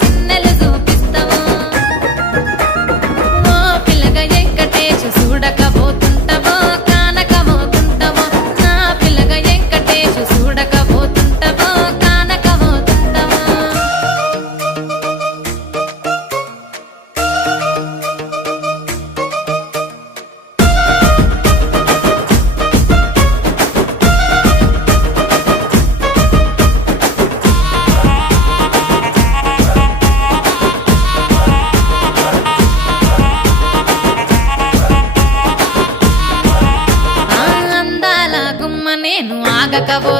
సిన్నెలు చూపిస్తావో ఓ పిల్లగా వెంకటేశు చూడకపోతుంటావో కానకపోతుంటావో నా పిల్లగా వెంకటేశు చూడకపోతుంటావో కానకపోతుంటావో అందాల గుమ్మ నేను ఆగకపో